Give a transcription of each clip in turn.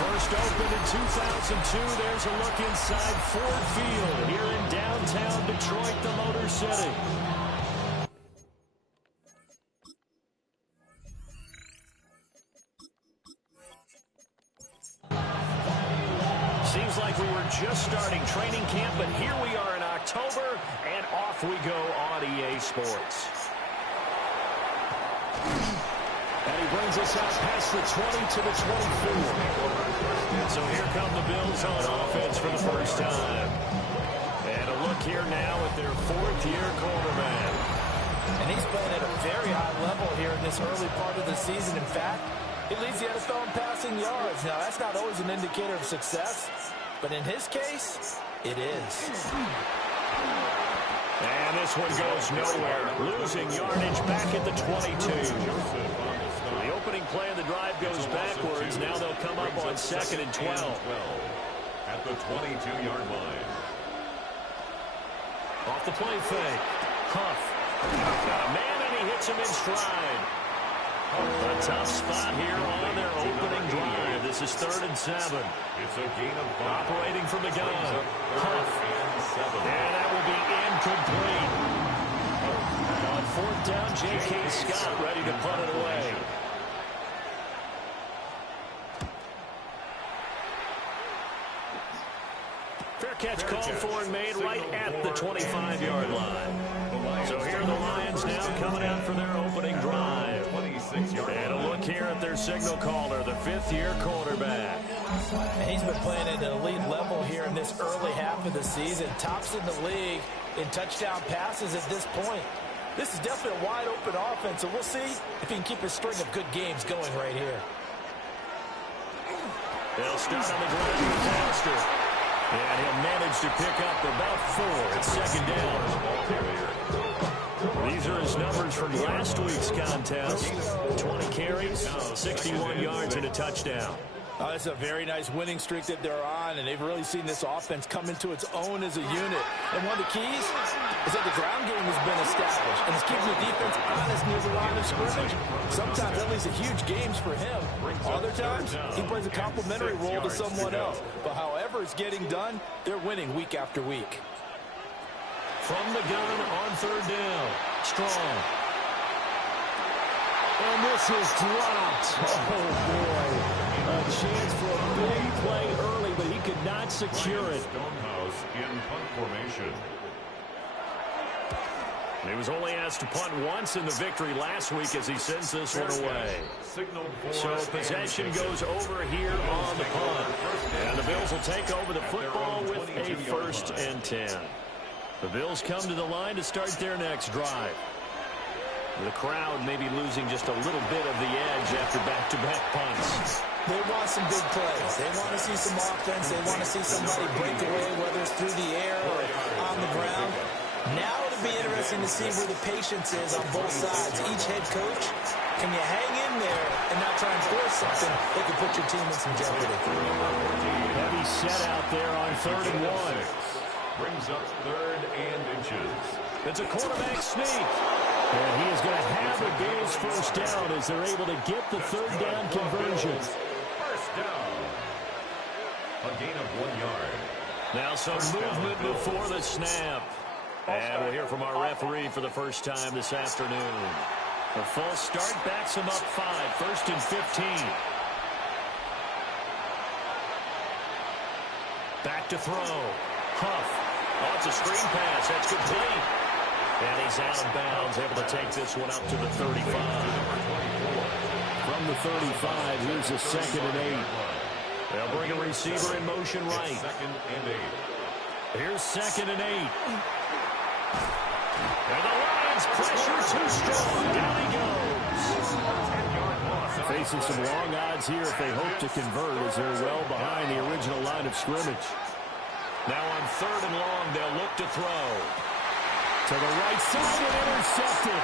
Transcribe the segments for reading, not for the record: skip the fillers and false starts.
First opened in 2002, there's a look inside Ford Field here in downtown Detroit, the Motor City. Seems like we were just starting training camp, but here we are in October, and off we go on EA Sports. And he brings us out past the 20 to the 24. So here come the Bills on offense for the first time. And a look here now at their fourth-year quarterback. And he's playing at a very high level here in this early part of the season. In fact, he leads the NFL in passing yards. Now, that's not always an indicator of success, but in his case, it is. And this one goes nowhere. Losing yardage back at the 22. The opening play of the drive goes backwards. Now they'll come up on 2nd and 12. At the 22-yard line. Off the play fake. Huff. Got a man, and he hits him in stride. A tough spot here on their opening drive. This is 3rd and 7. It's a gain of 5. Operating from the gun. Huff. And that will be incomplete. On 4th down, J.K. Scott ready to punt it away. Fair catch called for and made right at the 25-yard line. So here are the Lions now coming out for their opening drive. And a look here at their signal caller, the 5th-year quarterback. And he's been playing at an elite level here in this early half of the season. Tops in the league in touchdown passes at this point. This is definitely a wide-open offense, so we'll see if he can keep his string of good games going right here. They'll start on the ground with Foster. And he'll manage to pick up about 4 at 2nd down. These are his numbers from last week's contest. 20 carries, 61 yards, and a touchdown. It's a very nice winning streak that they're on, and they've really seen this offense come into its own as a unit. And one of the keys is that the ground game has been established, and it's keeping the defense honest near the line of scrimmage. Sometimes that leads to huge games for him. Other times, he plays a complementary role to someone else. But however it's getting done, they're winning week after week. From the gun on 3rd down, Strong. And this is dropped. Oh, boy. A chance for a big play early, but he could not secure it. Stonehouse in punt formation. He was only asked to punt once in the victory last week as he sends this one away. So possession goes over here on the punt. And the Bills will take over the football with a 1st and 10. The Bills come to the line to start their next drive. The crowd may be losing just a little bit of the edge after back-to-back punts. They want some big plays. They want to see some offense. They want to see somebody break away, whether it's through the air or on the ground. Now it'll be interesting to see where the patience is on both sides. Each head coach, can you hang in there and not try and force something that could put your team in some jeopardy? Heavy set out there on 3rd and 1. Brings up 3rd and inches. It's a quarterback sneak. And he is going to have the Bills' first down as they're able to get the 3rd down conversion. First down. A gain of 1 yard. Now some movement before the snap. And we'll hear from our referee for the first time this afternoon. A false start backs him up 5. 1st and 15. Back to throw. Huff. Oh, it's a screen pass. That's complete. And he's out of bounds, able to take this one up to the 35. From the 35, here's a 2nd and 8. They'll bring a receiver in motion right. 2nd and 8. Here's 2nd and 8. And the Lions pressure too strong. Down he goes. Facing some long odds here if they hope to convert as they're well behind the original line of scrimmage. Now on 3rd and long, they'll look to throw. To the right side and intercepted.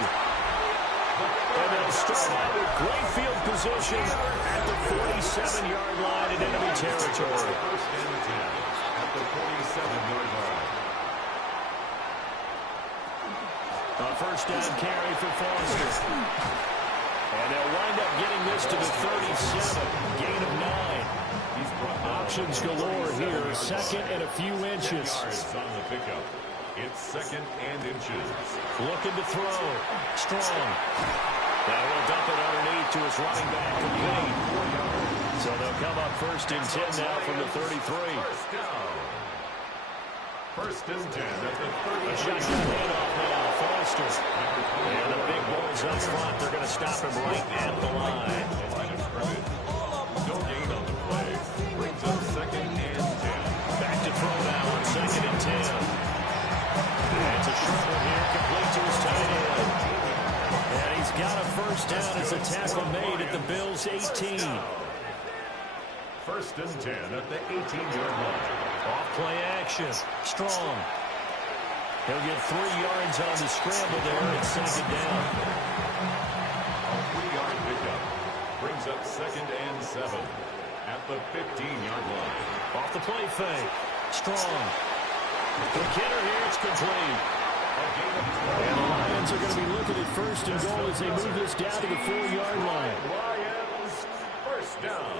And they'll start out with great field position at the 47-yard line in enemy territory. First and 10 at the 47-yard line. first down carry for Foster. And they'll wind up getting this to the 37. Gain of 9. Options galore here. Second and a few inches. On the pickup. It's second and inches. Looking to throw. Strong. Now he'll dump it underneath to his running back, complete. So they'll come up first and 10 now from the 33. First down. First and 10 at the 33. A shotgun handoff now, Foster. And the big boys up front, they're going to stop him right at the line. Line of scrimmage. No gain on the play. Brings up second and 10. Back to throw now on second and 10. And it's a short one here, complete to his tight end. And he's got a first down as a tackle made at the Bills' 18. First and 10 at the 18-yard line. Off play action. Strong. He'll get 3 yards on the scramble there and second down. A 3-yard pickup. Brings up second and 7 at the 15-yard line. Off the play fake. Strong. The Kidder here, it's complete. And the Lions are going to be looking at first and goal as they move this down to the 4-yard line. Lions, first down.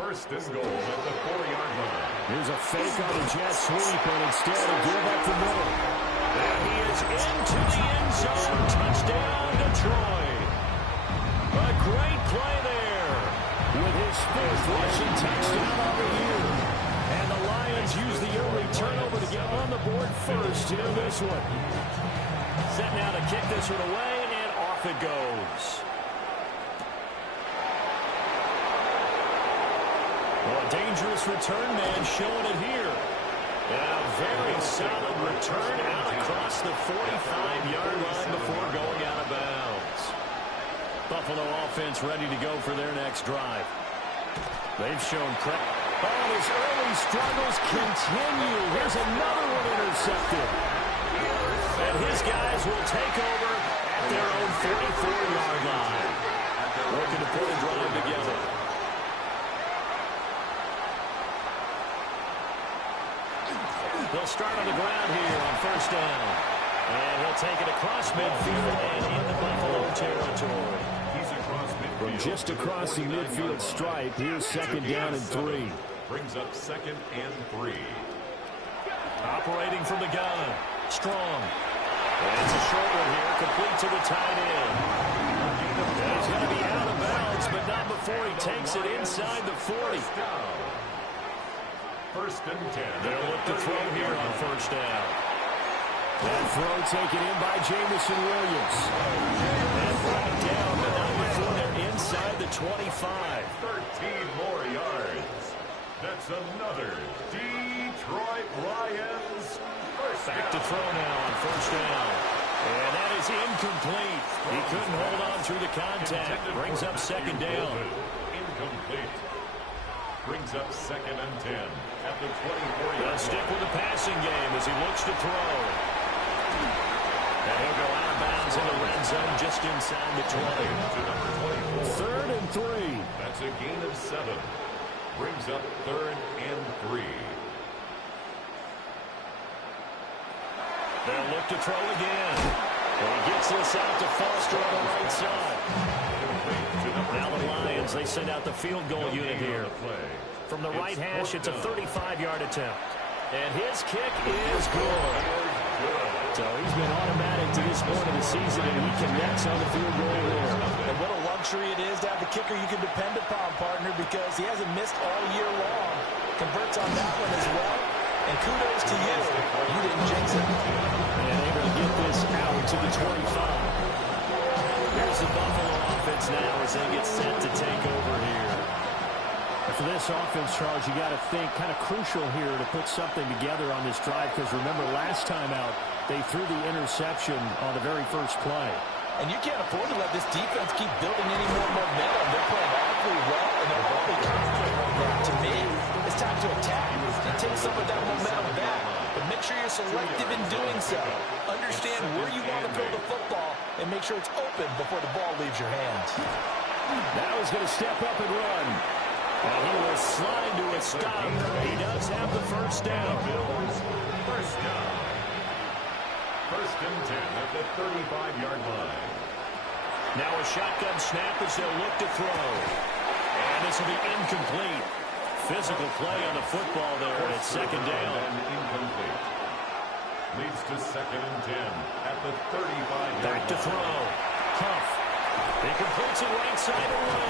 First and goal at the 4-yard line. Here's a fake on a jet sweep, and instead he'll give up the middle. And he is into the end zone. Touchdown, Detroit. A great play there with his 5th rushing touchdown of the year. And the Lions use the early turnover to get on the board first in this one. Set now to kick this one away, and off it goes. Well, a dangerous return man showing it here. And a very solid return out across the 45-yard line before going out of bounds. Buffalo offense ready to go for their next drive. They've shown prep. Oh, his early struggles continue. Here's another one intercepted. And his guys will take over at their own 44-yard line. Looking to put a drive together. They'll start on the ground here on first down. And he'll take it across midfield and into Buffalo territory. He's across midfield. From just across the midfield stripe, here's second down and 3. Brings up second and 3. Operating from the gun. Strong. And it's a short one here, complete to the tight end. And he's going to be out of bounds, but not before he takes it inside the 40. First and 10. They'll look to throw here on first down. That throw taken in by Jameson Williams. And brought down, but not before they're inside the 25. 13 more yards. That's another Detroit Lions first down. Back to throw now on first down. And that is incomplete. He couldn't hold on through the contact. Brings up second down. Incomplete. Brings up second and 10 at the 24-yard line. Stick with the passing game as he looks to throw. And he'll go out of bounds in the red zone just inside the 20. To number 24. Third and 3. That's a gain of 7. Brings up third and 3. They'll look to throw again. And he gets this out to Foster on the right side. Now the Lions, they send out the field goal unit here. From the right hash, it's a 35-yard attempt. And his kick is good. So he's been automatic to this point of the season, and he connects on the field goal there. And what a luxury it is to have the kicker you can depend upon, partner, because he hasn't missed all year long. Converts on that one as well. And kudos to you. You didn't jinx it. And able to get this out to the 25. Here's the Buffalo offense now as they get set to take over here. For this offense, Charles, you got to think kind of crucial here to put something together on this drive, because remember last time out they threw the interception on the very first play. And you can't afford to let this defense keep building any more momentum. They're playing awfully well, and they're awfully confident right now. To me, it's time to attack and take some of that momentum back. But make sure you're selective in doing so. Understand where you want to throw the football and make sure it's open before the ball leaves your hands. Now he's going to step up and run. And he will slide to a stop. He does have the first down. First down. First and 10 at the 35-yard line. Now a shotgun snap as they'll look to throw. And this will be incomplete. Physical play on the football there, and it's second down. And incomplete. Leads to second and 10 at the 35-yard line. Back to throw. Huff. He completes it right side away.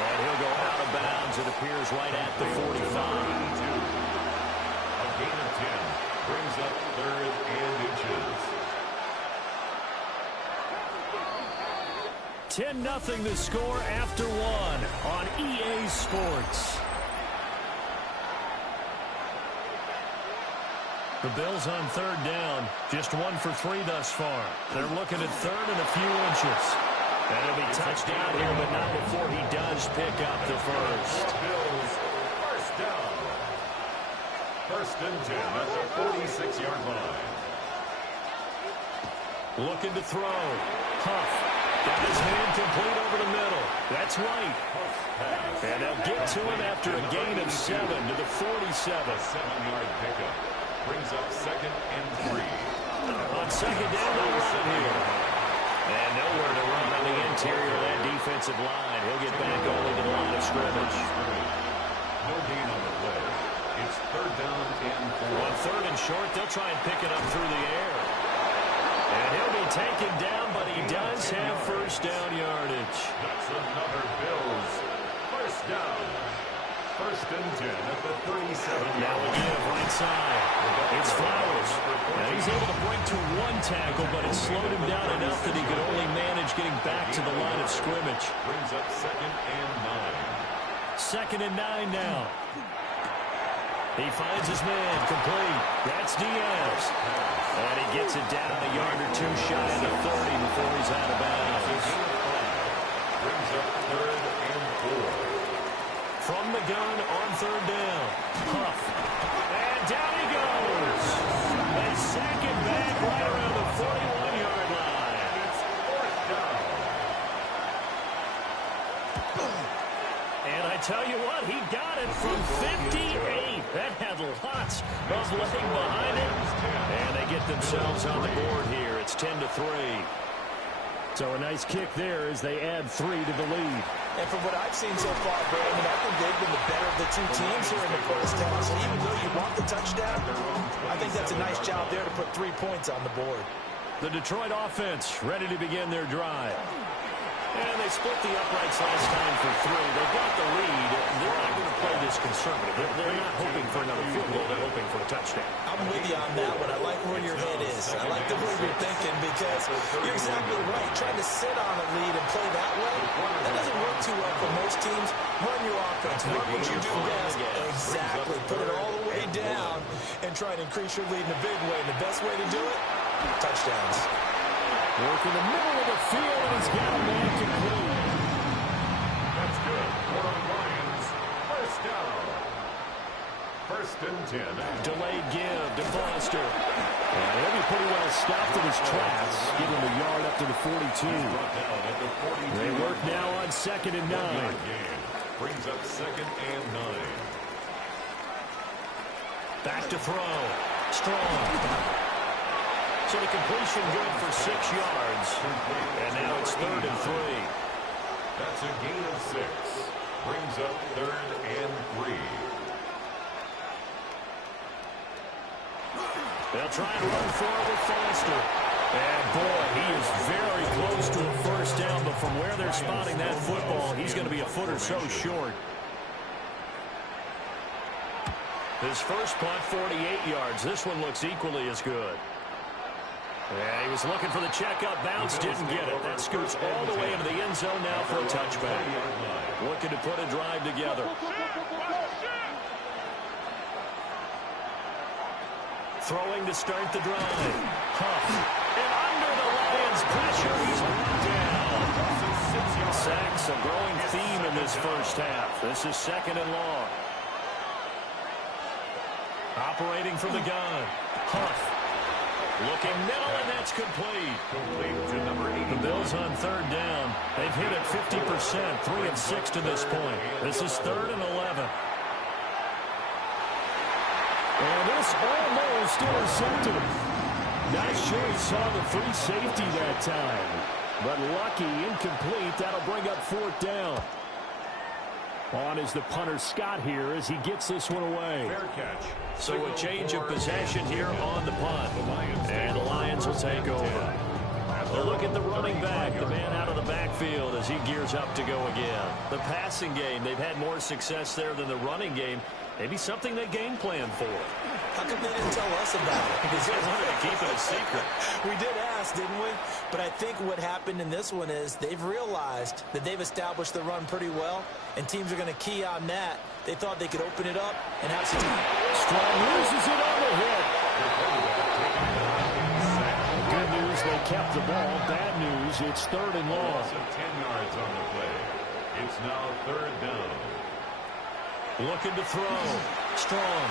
And he'll go out of bounds. It appears right at the 45. A gain of 10 brings up third and inches. 10-0 the score after one on EA Sports. The Bills on third down, just 1 for 3 thus far. They're looking at third and a few inches. And he'll be touched down here, but not before he does pick up the first. Bills, first down. First and 10 at the 46-yard line. Looking to throw. Huff. Got his hand complete over the middle. That's right. And they'll get to him after a gain of 7 to the 47. A 7-yard pickup brings up second and 3. On second down, they'll run it here. And nowhere to run on the interior of that defensive line. He'll get back only to the line of scrimmage. No gain on the play. It's third down and 4. On third and short, they'll try and pick it up through the air. And he'll be taken down, but he does have first down yardage. That's another Bills first down. First and 10 at the 37. Now a give right side. It's Flowers. Now he's able to break to one tackle, but it slowed him down enough that he could only manage getting back to the line of scrimmage. Brings up second and 9. Second and 9 now. He finds his man complete. That's Diaz. And he gets it down a yard or two shy of the 30 before he's out of bounds. Brings up third and 4. From the gun on third down. Huff. And down he goes. They sack it back right around the 41-yard line. It's fourth down. And I tell you what, he got it from 58. That had lots of leg behind it. And they get themselves on the board here. It's 10-3. So a nice kick there as they add 3 to the lead. And from what I've seen so far, Brandon, I think they've been the better of the two teams here in the first half. So even though you want the touchdown, I think that's a nice job there to put 3 points on the board. The Detroit offense ready to begin their drive. And they split the uprights last time for 3. They've got the lead. They're not going to play this conservative. They're not hoping for another field goal. They're hoping for a touchdown. I'm with you on that one. I like where your head is. I like the way you're thinking because you're exactly right. Trying to sit on a lead and play that way, that doesn't work too well for most teams. Run your offense. Run what you do best. Exactly. Put it all the way down and try and increase your lead in a big way. And the best way to do it, touchdowns. Work in the middle of the field, and he's got a man complete. That's good. For the Lions, first down. First and 10. Delayed give to Foster. And he'll be pretty well stopped in his tracks. Give him a yard up to the 42. They work now on second and 9. Brings up second and 9. Back to throw. Strong. So the completion good for 6 yards. And now it's third and 3. That's a gain of 6. Brings up third and 3. They'll try and run forward with Foster. And boy, he is very close to a first down, but from where they're spotting that football, he's going to be a foot or so short. His first punt, 48 yards. This one looks equally as good. Yeah, he was looking for the check-up bounce, didn't get it. That scoots all the way into the end zone now for a touchback. Looking to put a drive together. Throwing to start the drive. Huff. And under the Lions' pressure, he's down. Sacks, a growing theme in this first half. This is second and long. Operating from the gun. Huff. Looking middle, and that's complete. To number 8. The Bills on third down. They've hit it 50%, 3 of 6 to this point. This is third and 11. And this almost intercepted. Not sure he saw the free safety that time. But lucky, incomplete. That'll bring up fourth down. On is the punter Scott here as he gets this one away. Fair catch. So a change of possession here on the punt. And the Lions will take over. A look at the running back, the man out of the backfield as he gears up to go again. The passing game, they've had more success there than the running game. Maybe something they game plan for. How come they didn't tell us about it? Because they wanted to keep it a secret. We did ask, didn't we? But I think what happened in this one is they've realized that they've established the run pretty well, and teams are going to key on that. They thought they could open it up and have some time. Strong loses it on the hit. Good news, they kept the ball. Bad news, it's third and long. Loss of 10 yards on the play. It's now third down. Looking to throw. Strong.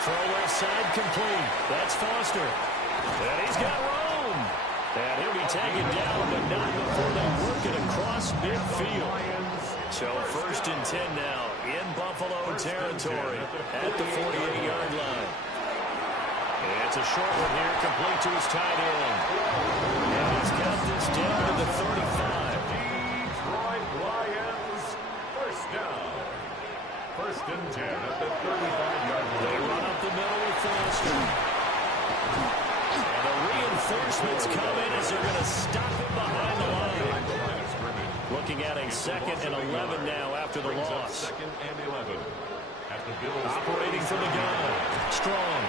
Throw left side complete. That's Foster. And he's got room. And he'll be taken down, but not before they work it across midfield. So first and 10 now in Buffalo territory at the 48-yard line. And it's a short one here, complete to his tight end. And he's got this down to the 35. Detroit Lions, first down. First and 10 at the 35-yard line. They run up the middle with Foster. And the reinforcements come in as they're going to stop him behind the line. Looking at a second and 11 now after the loss. Second and 11. At the Bills. Operating from the gun. Strong.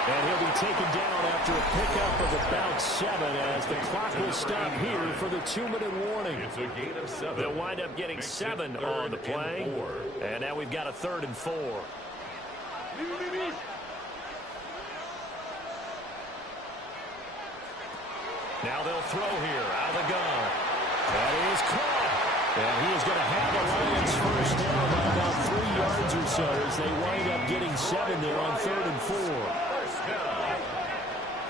And he'll be taken down after a pickup of about 7 as the clock will stop here for the 2-minute warning. It's a gain of 7. They'll wind up getting 7 on the play. And now we've got a 3rd and 4. Now they'll throw here out of the gun. That is caught. And he is going to have the Lions first down by about 3 yards or so as they wind up getting 7 there on 3rd and 4. First down.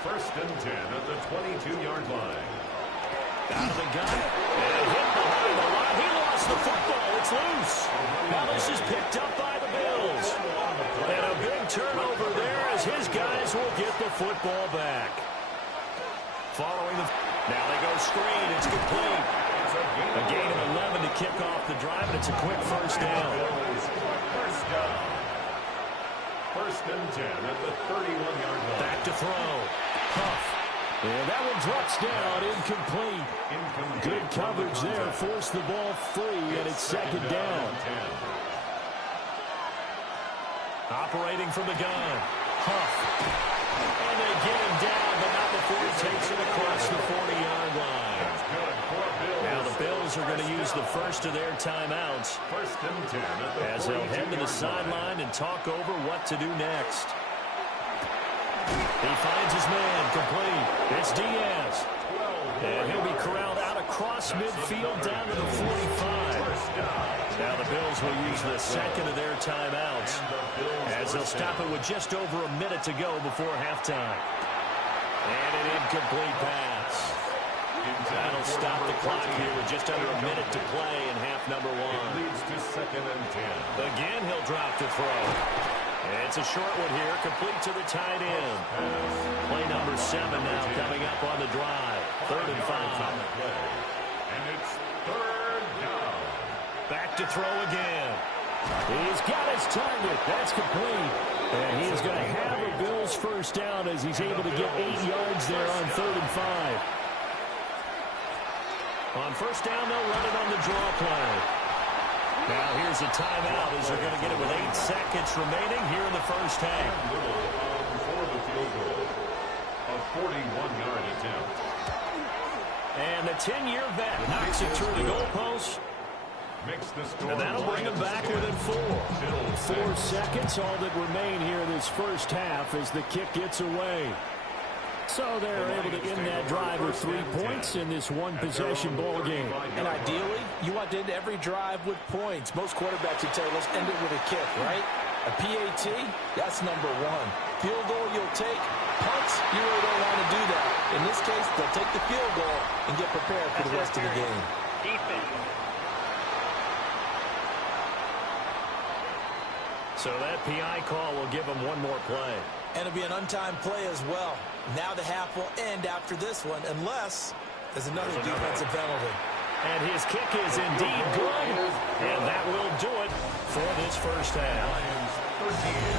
First and 10 at the 22-yard line. Out of the gun. And hit behind the line. He lost the football. It's loose. Now this is picked up by the Bills. And a big turnover there as his guys will get the football back. Following the... Now they go screen. It's complete. A gain of 11 to kick off the drive, and it's a quick first down. First down. First and 10 at the 31-yard line. Back to throw. Huff. And that one drops down, incomplete. Good coverage there, forced the ball free, and it's second down. Operating from the gun. Huff. And they get him down, but not before he takes it across the 40-yard line. Now the Bills are going to use the first of their timeouts First and 10 at the as they'll head to the 42-yard sideline and talk over what to do next. He finds his man, complete. It's Diaz. And he'll be corralled out across midfield down to the 45. Now the Bills will use the second of their timeouts as they'll stop it with just over a minute to go before halftime. And an incomplete pass. That'll stop the clock here with just under a minute to play in half number 1. Leads to second and 10. Again, he'll drop to throw. It's a short one here, complete to the tight end. Play number 7 now coming up on the drive. 3rd and 5. And it's third down. Back to throw again. He's got his target. That's complete. And he is going to have a Bills first down as he's able to get 8 yards there on 3rd and 5. On first down, they'll run it on the draw play. Now here's a timeout as they're going to get it with 8 seconds remaining here in the first half. For the field goal. A 41-yard attempt. And the 10-year vet knocks it through the goalpost. Makes the score. And that'll bring them back within 4. 4 seconds, all that remain here in this first half as the kick gets away. So they're able to end that drive with 3 points in this one-possession ball game. And ideally, you want to end every drive with points. Most quarterbacks would tell you, let's end it with a kick, right? A PAT, that's number 1. Field goal you'll take. Punts, you really don't want to do that. In this case, they'll take the field goal and get prepared for the rest of the game. So that PI call will give them one more play. And it'll be an untimed play as well. Now the half will end after this one, unless there's another defensive penalty. And his kick is indeed good, and that will do it for this first half.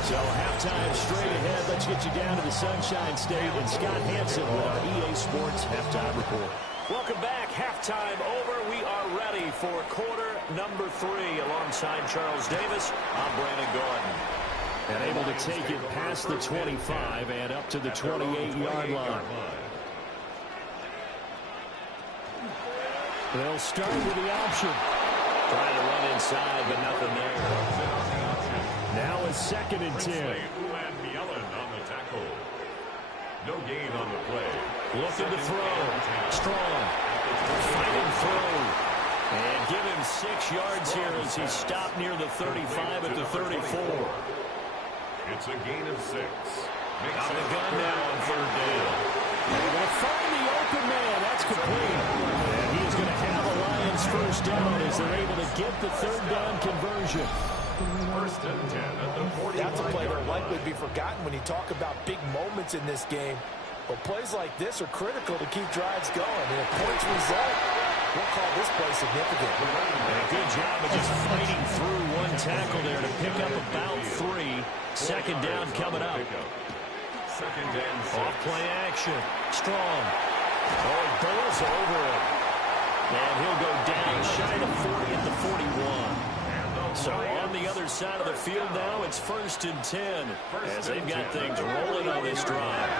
So halftime straight ahead. Let's get you down to the Sunshine State and Scott Hansen with our EA Sports Halftime Report. Welcome back. Halftime over. We are ready for quarter number 3 alongside Charles Davis. I'm Brandon Gordon. And able to take it past the 25 and up to the 28-yard line. They'll start with the option. Trying to run inside, but nothing there. Now it's 2nd and 10. on the tackle. No gain on the play. Looking to throw. Strong. Fighting through. And give him 6 yards here as he stopped near the 35 at the 34. It's a gain of 6. Out of the gun now on 3rd down. They're going to find the open man. That's complete. And he is going to have a Lions first down as they're able to get the 3rd down conversion. 1st and 10 at the 40. That's a play that will likely be forgotten when you talk about big moments in this game. But plays like this are critical to keep drives going. And if points result, we'll call this play significant. And a good job of just fighting through one tackle there to pick up about 3. 2nd down coming up. 2nd and 6. Off play action. Strong. Oh, he bowls over it. And he'll go down shy of 40 at the 41. So on the other side of the field now, it's 1st and 10 as they've got things rolling on this drive.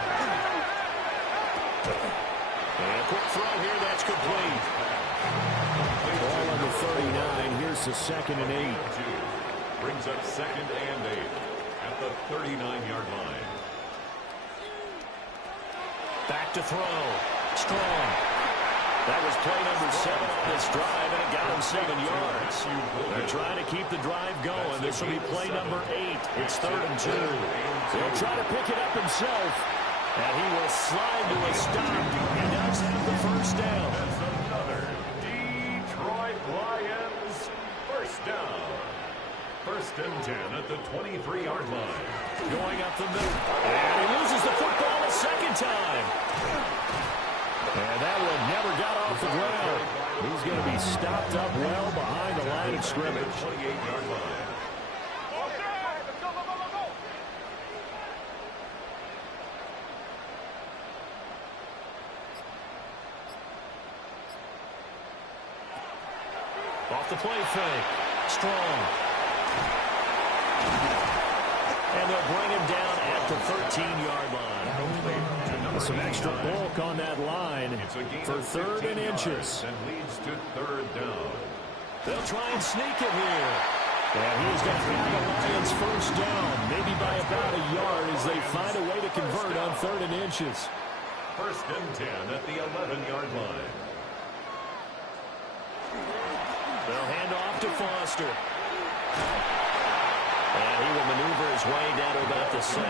And a quick throw here, that's complete. Ball on the 39, here's the 2nd and 8. Brings up 2nd and 8 at the 39-yard line. Back to throw. Strong. That was play number 7 on this drive, and it got him 7 yards. They're trying to keep the drive going. This will be play number 8. It's 3rd and 2. He'll try to pick it up himself, and he will slide to a stop. He does have the first down. That's another Detroit Lions first down. 1st and 10 at the 23-yard line. Going up the middle. And he loses the football a 2nd time. And that one never got off the ground. He's going to be stopped up well behind the line of scrimmage. 28-yard line. Off the play fake. Strong. And they'll bring him down at the 13-yard line. Some extra bulk on that line for 3rd and inches. And leads to 3rd down. They'll try and sneak it here. And he's going to have the Lions first down, maybe by about a yard as they find a way to convert on 3rd and inches. 1st and 10 at the 11-yard line. They'll hand off to Foster. And he will maneuver his way down to about the 7.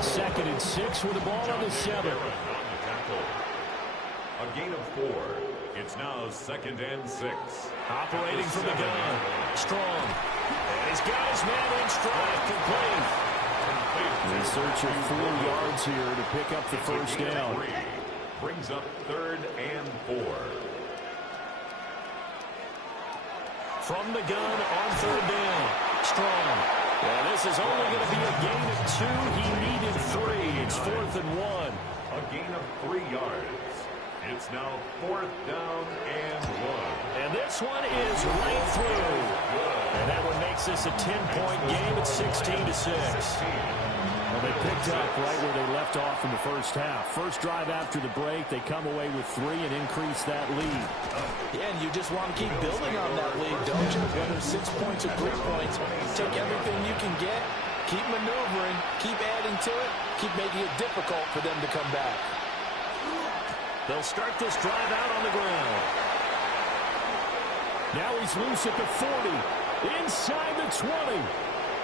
2nd and 6 with the ball on the 7. A gain of 4. It's now 2nd and 6. Operating from the gun. Strong. And he's got his man in stride. Complete. They search for 4 yards here to pick up the first down. Brings up 3rd and 4. From the gun on 3rd down. Strong. And this is only going to be a gain of 2. He needed 3. It's 4th and 1. A gain of 3 yards. It's now 4th down and 1. And this one is right through. And that one makes this a 10-point game at 16-6. Well, they picked up right where they left off in the first half. First drive after the break, they come away with 3 and increase that lead. Yeah, and you just want to keep building on that lead, don't you? Whether 6 points or 3 points, take everything you can get, keep maneuvering, keep adding to it, keep making it difficult for them to come back. They'll start this drive out on the ground. Now he's loose at the 40, inside the 20.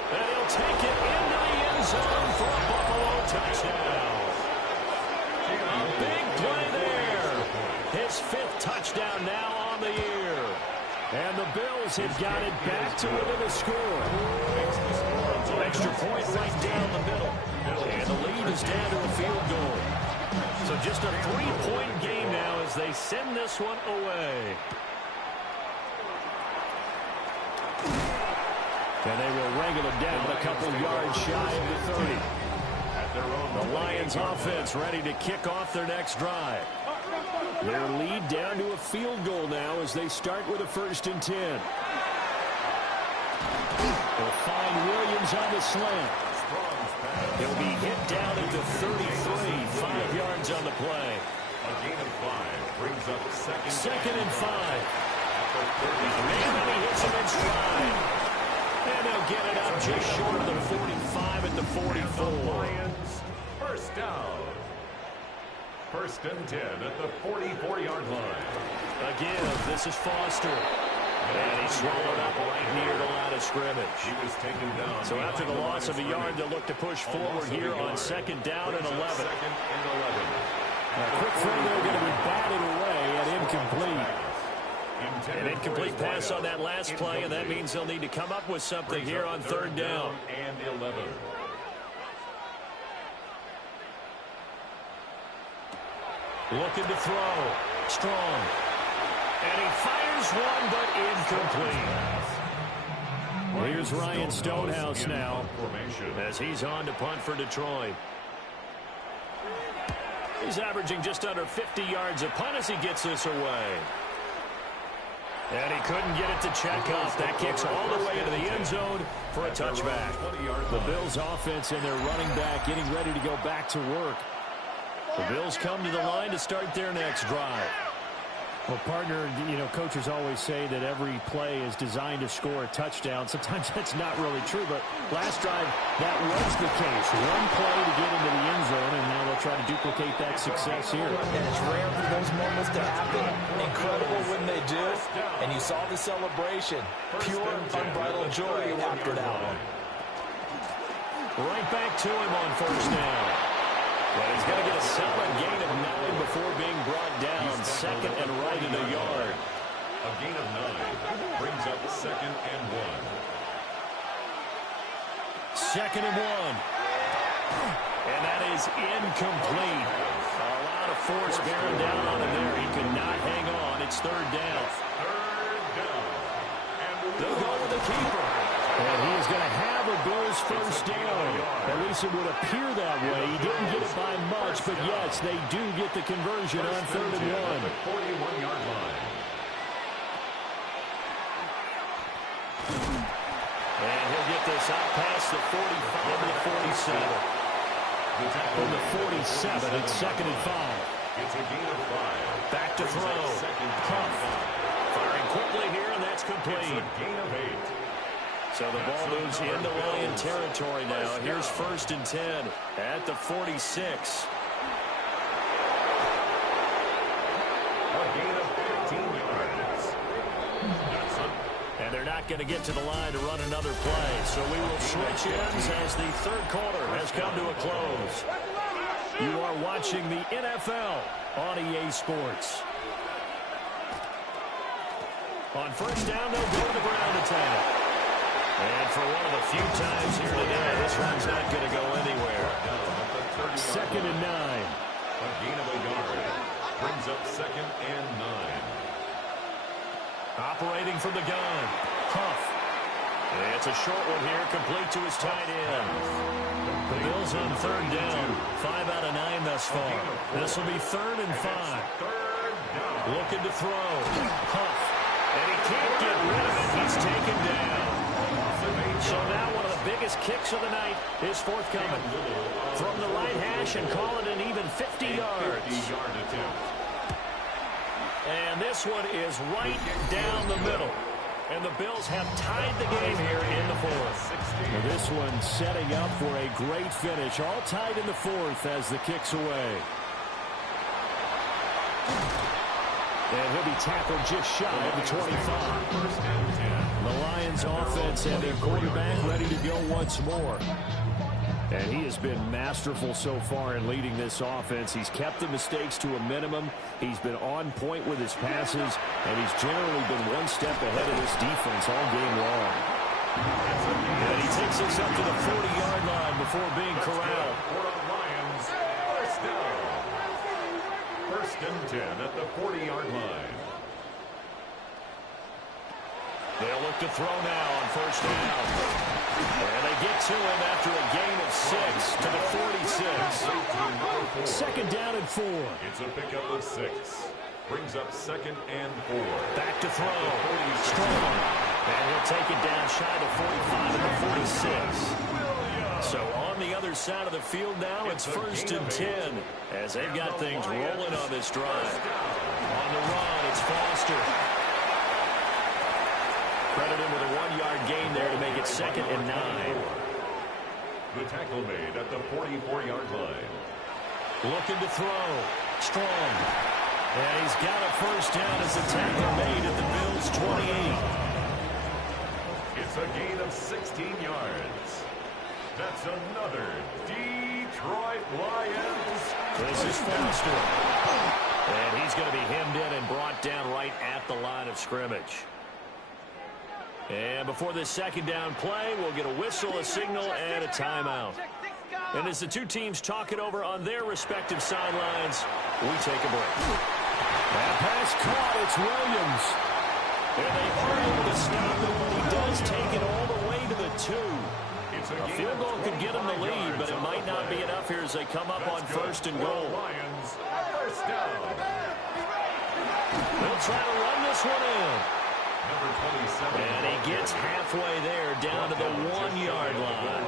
And he'll take it into the end zone for a Buffalo touchdown. A big play there. His 5th touchdown now on the year. And the Bills have got it back to within a score. Extra point right down the middle. And the lead is down to a field goal. So just a 3-point game now as they send this one away. And they will wrangle it down a couple yards shy of the 30. The Lions offense ready to kick off their next drive. Their lead down to a field goal now as they start with a 1st and 10. They'll find Williams on the slant. He'll be hit down at the 33, 5 yards on the play. A gain of 5 brings up second and 5. And he hits him in stride. And they'll get it up just short of the 45 at the 44. Lions, first down. 1st and 10 at the 44-yard line. Again, this is Foster. And he's swallowed up right near the line of scrimmage. He was taken down. So after the loss of a yard, they'll look to push forward here on 2nd down and 11. A quick throw there going to be batted away and incomplete. An incomplete pass on that last play, and that means they'll need to come up with something here on 3rd down. And 11. Looking to throw. Strong. And he fires one, but incomplete. Here's Ryan Stonehouse now as he's on to punt for Detroit. He's averaging just under 50 yards a punt as he gets this away. And he couldn't get it to check off. That kicks all the way into the end zone for a touchback. The Bills offense and their running back getting ready to go back to work. The Bills come to the line to start their next drive. Well, partner, coaches always say that every play is designed to score a touchdown. Sometimes that's not really true, but last drive, that was the case. One play to get into the end zone, and now they'll try to duplicate that success here. And it's rare for those moments to happen. Incredible when they do, and you saw the celebration. Pure, unbridled joy after that one. Right back to him on 1st down. But he's going to get a solid gain of 9 before being brought down. 2nd and right in the yard. A gain of 9 brings up 2nd and 1. 2nd and 1. And that is incomplete. A lot of force bearing down on him there. He could not hang on. It's 3rd down. 3rd down. They'll go with the keeper. And he is going to have a Bills 1st down. At least it would appear that way. He didn't get it by much, but yes, they do get the conversion on 3rd and 1. 41-yard line. And he'll get this out past the 45 to the 47. From the 47, it's 2nd and 5. It's a gain of 5. Back to throw. Huff. Firing quickly here, and that's complete. It's a gain of 8. So the ball moves into Lion territory now. Here's 1st and 10 at the 46. A gain of 15 yards. And they're not going to get to the line to run another play. So we will switch ends as the 3rd quarter has come to a close. You are watching the NFL on EA Sports. On 1st down, they'll go to the ground attack. And for one of the few times here today, this one's not going to go anywhere. 2nd and 9. A gain of a yard brings up 2nd and 9. Operating from the gun. Huff. And it's a short one here, complete to his tight end. The Bills on 3rd down. 5 out of 9 thus far. This will be 3rd and 5. Looking to throw. Huff. And he can't get rid of it. He's taken down. So now one of the biggest kicks of the night is forthcoming. From the right hash and call it an even 50 yards. 50-yard attempt. And this one is right down the middle. And the Bills have tied the game here in the 4th. Well, this one setting up for a great finish. All tied in the 4th as the kick's away. And he'll be tackled just shy of the 25. The Lions offense and their quarterback ready to go once more. And he has been masterful so far in leading this offense. He's kept the mistakes to a minimum. He's been on point with his passes, and he's generally been one step ahead of this defense all game long. And he takes us up to the 40-yard line before being corralled. Lions, first down. First and 10 at the 40-yard line. They'll look to throw now on first down. And they get to him after a gain of 6 to the 46. Second down and 4. It's a pickup of 6. Brings up second and 4. Back to throw. Strong. And he'll take it down shy of the 45 at the 46. So on the other side of the field now, it's first and 10 as they've got things rolling on this drive. On the run, it's Foster. Credit him with a 1-yard gain there to make it second and 9. The tackle made at the 44-yard line. Looking to throw. Strong. And he's got a first down as the tackle made at the Bills' 28. It's a gain of 16 yards. That's another Detroit Lions. This is Foster. And he's going to be hemmed in and brought down right at the line of scrimmage. And before this second down play, we'll get a whistle, a signal, and a timeout. And as the two teams talk it over on their respective sidelines, we take a break. That pass caught. It's Williams. And they are able to stop him, but he does take it all the way to the 2. A field goal could get him the lead, but it might not be enough here as they come up on first and goal. Lions, first down. They'll try to run this one in. Number 27. And he gets halfway there down to the 1-yard line.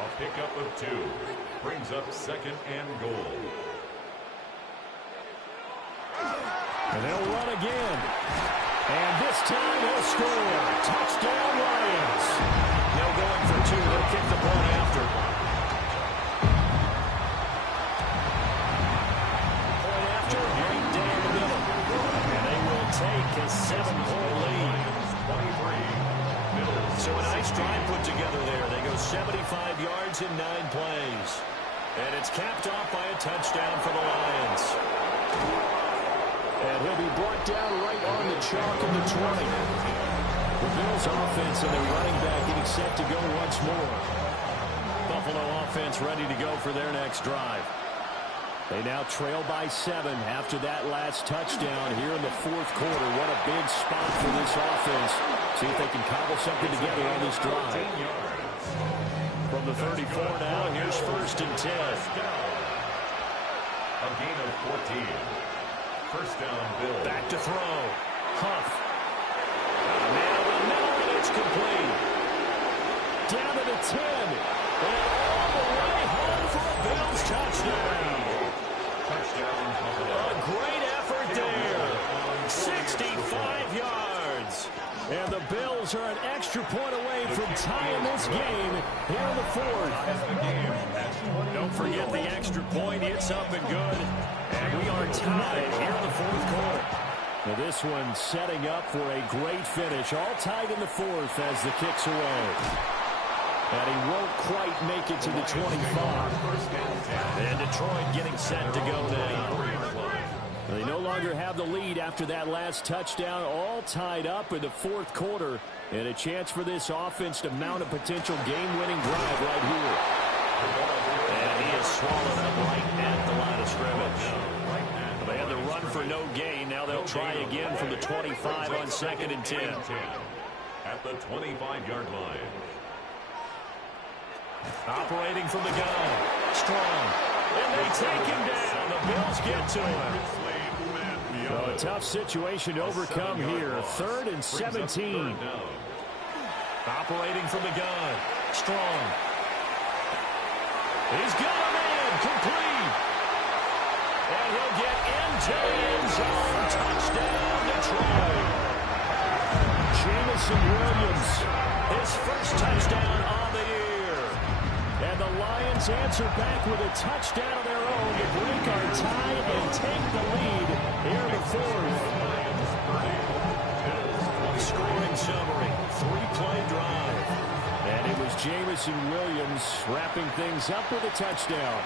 A pickup of 2. Brings up second and goal. And they'll run again. And this time they'll score. Touchdown Lions. No going for 2. They'll kick the ball after. Point after, right down the middle. And they will take a 7-point lead. 23. So a nice drive put together there. They go 75 yards in 9 plays. And it's capped off by a touchdown for the Lions. And he'll be brought down right on the chalk of the 20. The Bills offense and their running back getting set to go once more. Buffalo offense ready to go for their next drive. They now trail by 7 after that last touchdown here in the fourth quarter. What a big spot for this offense. See if they can cobble something together on this drive. From the 34 now, here's first and 10. A gain of 14. First down, Bill. Back to throw. Huff. Man over the middle, and it's complete. Down to the 10. And all the way home for a Bills touchdown. Touchdown, Buffalo. A great effort there. 65 yards. And the Bills are an extra point away from tying this game here in the fourth. Don't forget the extra point. It's up and good. And we are tied here in the fourth quarter. Now this one setting up for a great finish. All tied in the fourth as the kick's away. And he won't quite make it to the 25. And Detroit getting set to go now. They no longer have the lead after that last touchdown. All tied up in the fourth quarter. And a chance for this offense to mount a potential game-winning drive right here. And he is swallowed up right at the line of scrimmage. They had the run for no gain. Now they'll try again from the 25 on second and 10. At the 25-yard line. Operating from the gun. Strong. And they take him down. The Bills get to him. Well, a tough situation to overcome here. 3rd and 17. Operating from the gun. Strong. He's got a man. Complete. And he'll get into the end zone. Touchdown, Detroit. Jameson Williams. His first touchdown on the year. And the Lions answer back with a touchdown of their own to break our tie and take the lead here in the fourth. Scoring summary. 3-play drive. And it was Jameson Williams wrapping things up with a touchdown.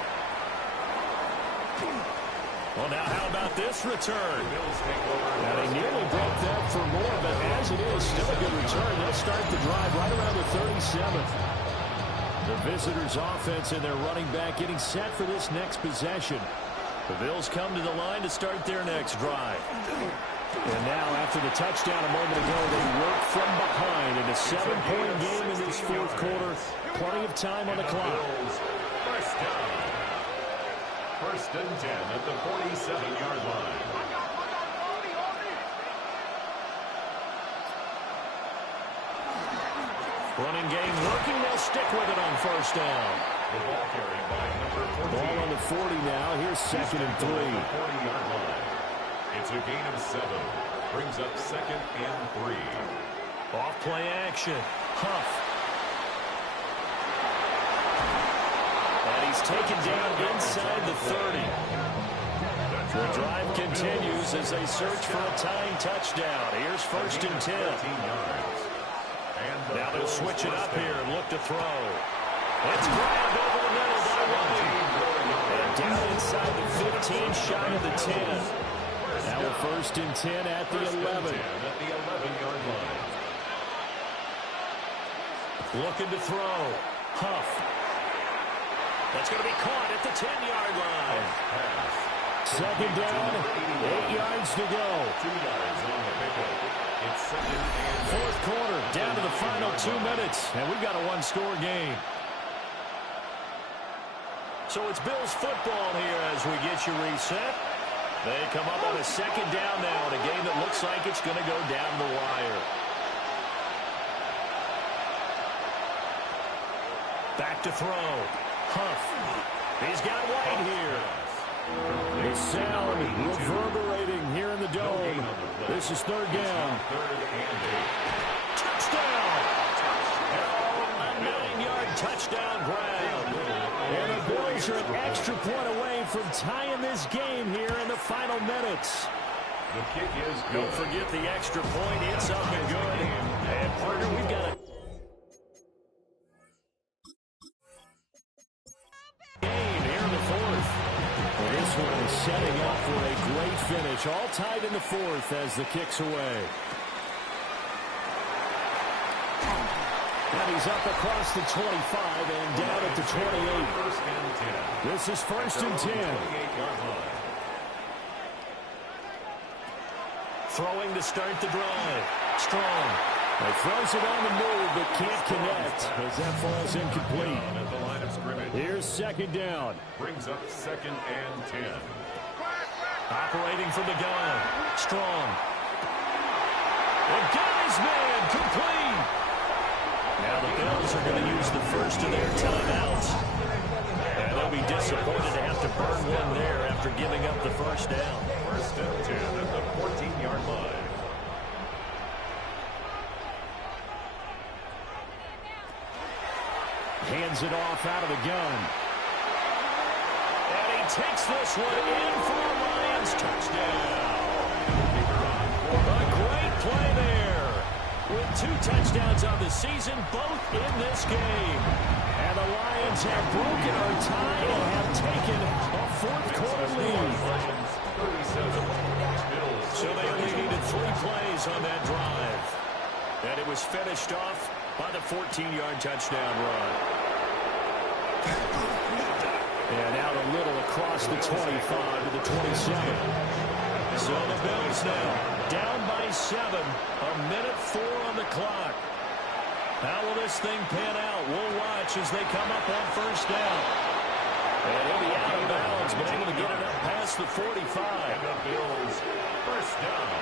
Well, now how about this return? Now, they nearly broke that for more, but as it is, still a good return. return. They'll start the drive right around the 37th. The visitors' offense and their running back getting set for this next possession. The Bills come to the line to start their next drive. And now, after the touchdown a moment ago, they work from behind in a 7-point game in this fourth quarter. Plenty of time on the clock. First down. First and 10 at the 47-yard line. Running game working. They'll stick with it on first down. The ball carried by number 14. Ball on the 40 now. Here's second and 3. 40-yard line. It's a gain of 7. Brings up second and 3. Off play action. Huff. And he's taken down inside the 30. The drive continues as they search for a tying touchdown. Here's first and 10. Now they'll switch it up here and look to throw. It's grabbed over the middle by White. And down inside the 15, shy of the 10. Now a first and 10 at the 11. At the 11-yard line. Looking to throw. Huff. That's going to be caught at the 10-yard line. Second down, 8 yards to go. 2 yards on the pickup. It's second and Fourth quarter, down to the final 2 minutes, and we've got a one-score game. So it's Bills football here as we get you reset. They come up on a second down now in a game that looks like it's going to go down the wire. Back to throw. Huff. He's got White here. The sound reverberating here in the dome. This is third down. Touchdown! A 9-yard touchdown grab. And the Bills are an extra point away from tying this game here in the final minutes. the kick is good. Don't forget the extra point. It's up and good. And partner, we've got a game here in the fourth. Well, this one is setting up for a great finish. All tied in the fourth as the kick's away. And he's up across the 25 and down at the 28. This is first and 10. Throwing to start the drive. Strong. He throws it on the move but can't connect as that falls incomplete. At the line of scrimmage. Here's second down. Brings up second and 10. Operating from the gun. Strong. And got his man complete. Now the Bills are going to use the first of their timeouts. And they'll be disappointed to have to burn one there after giving up the first down. First and 10 at the 14-yard line. Hands it off out of the gun. And he takes this one in for a Lions touchdown. A great play there. With 2 touchdowns on the season, both in this game. And the Lions have broken our tie and have taken a fourth quarter lead. So they only needed 3 plays on that drive. And it was finished off by the 14-yard touchdown run. And out a little across the 25 to the 27. So the Bills now down by 7. A minute 4 on the clock. How will this thing pan out? We'll watch as they come up on first down. And he'll be out of bounds, but able to get it up past the 45. And the Bills first down.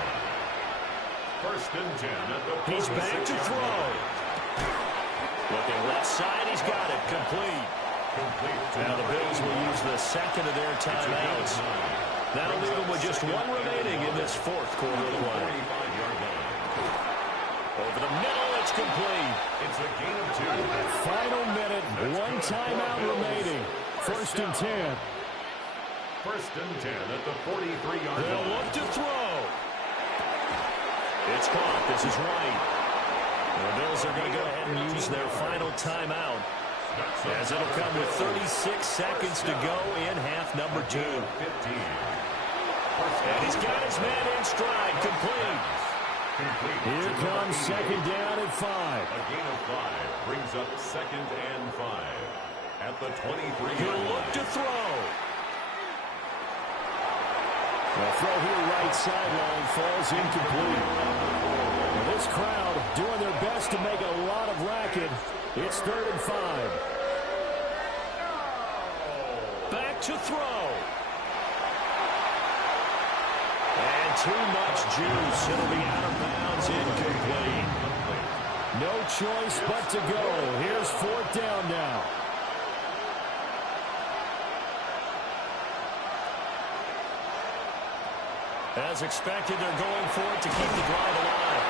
First and 10 at the 46. He's back to throw. Looking left side, he's got it. Complete. Now the Bills will use the second of their timeouts. That'll leave them with just 1 remaining in this fourth quarter of the play. Over the middle, it's complete. It's a gain of 2. Final minute, 1 timeout remaining. First and 10. First and 10 at the 43-yard They'll line. look to throw. It's caught. This is White. The Bills are going to go ahead and use their final timeout, as it'll come with 36 seconds to go in half number 2. 15. And he's got his man in stride, complete. Here comes second down and 5. A gain of 5 brings up second and 5 at the 23. He'll look to throw. The throw here right sideline falls incomplete. Well, this crowd doing their best to make a lot of racket. It's 3rd and 5. Back to throw. And too much juice. It'll be out of bounds, incomplete. No choice but to go. Here's 4th down now. As expected, they're going for it to keep the drive alive.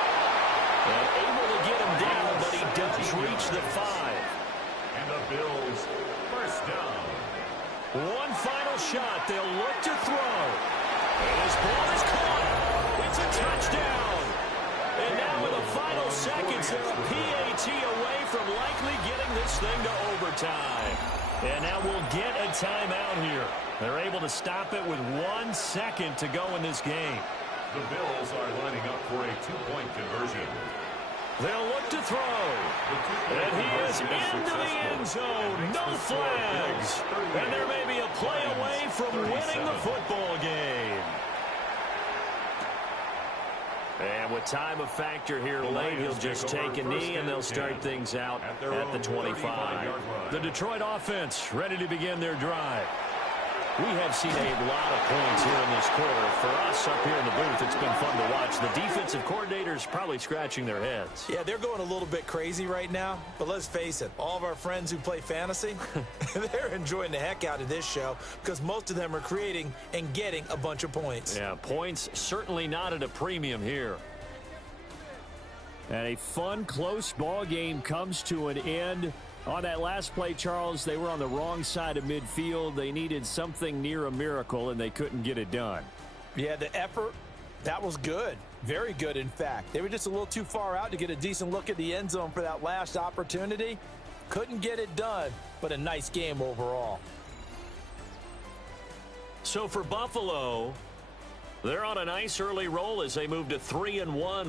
And able to get him down, but he does reach the 5. And the Bills first down. One final shot. They'll look to throw. And his ball is caught. It's a touchdown. And now with the final seconds, they're a PAT away from likely getting this thing to overtime. And now we'll get a timeout here. They're able to stop it with 1 second to go in this game. The Bills are lining up for a 2-point conversion. They'll look to throw. And he is into the end zone. No flags. And there may be a play away from winning the football game. And with time a factor here late, he'll just take a knee and they'll start things out at the 25. The Detroit offense ready to begin their drive. We have seen a lot of points here in this quarter. For us up here in the booth, it's been fun to watch. The defensive coordinators probably scratching their heads. Yeah, they're going a little bit crazy right now. But let's face it, all of our friends who play fantasy, they're enjoying the heck out of this show because most of them are creating and getting a bunch of points. Yeah, points certainly not at a premium here. And a fun, close ball game comes to an end. On that last play, Charles, they were on the wrong side of midfield. They needed something near a miracle, and they couldn't get it done. Yeah, the effort, that was good. Very good, in fact. They were just a little too far out to get a decent look at the end zone for that last opportunity. Couldn't get it done, but a nice game overall. So for Buffalo, they're on a nice early roll as they move to 3-1.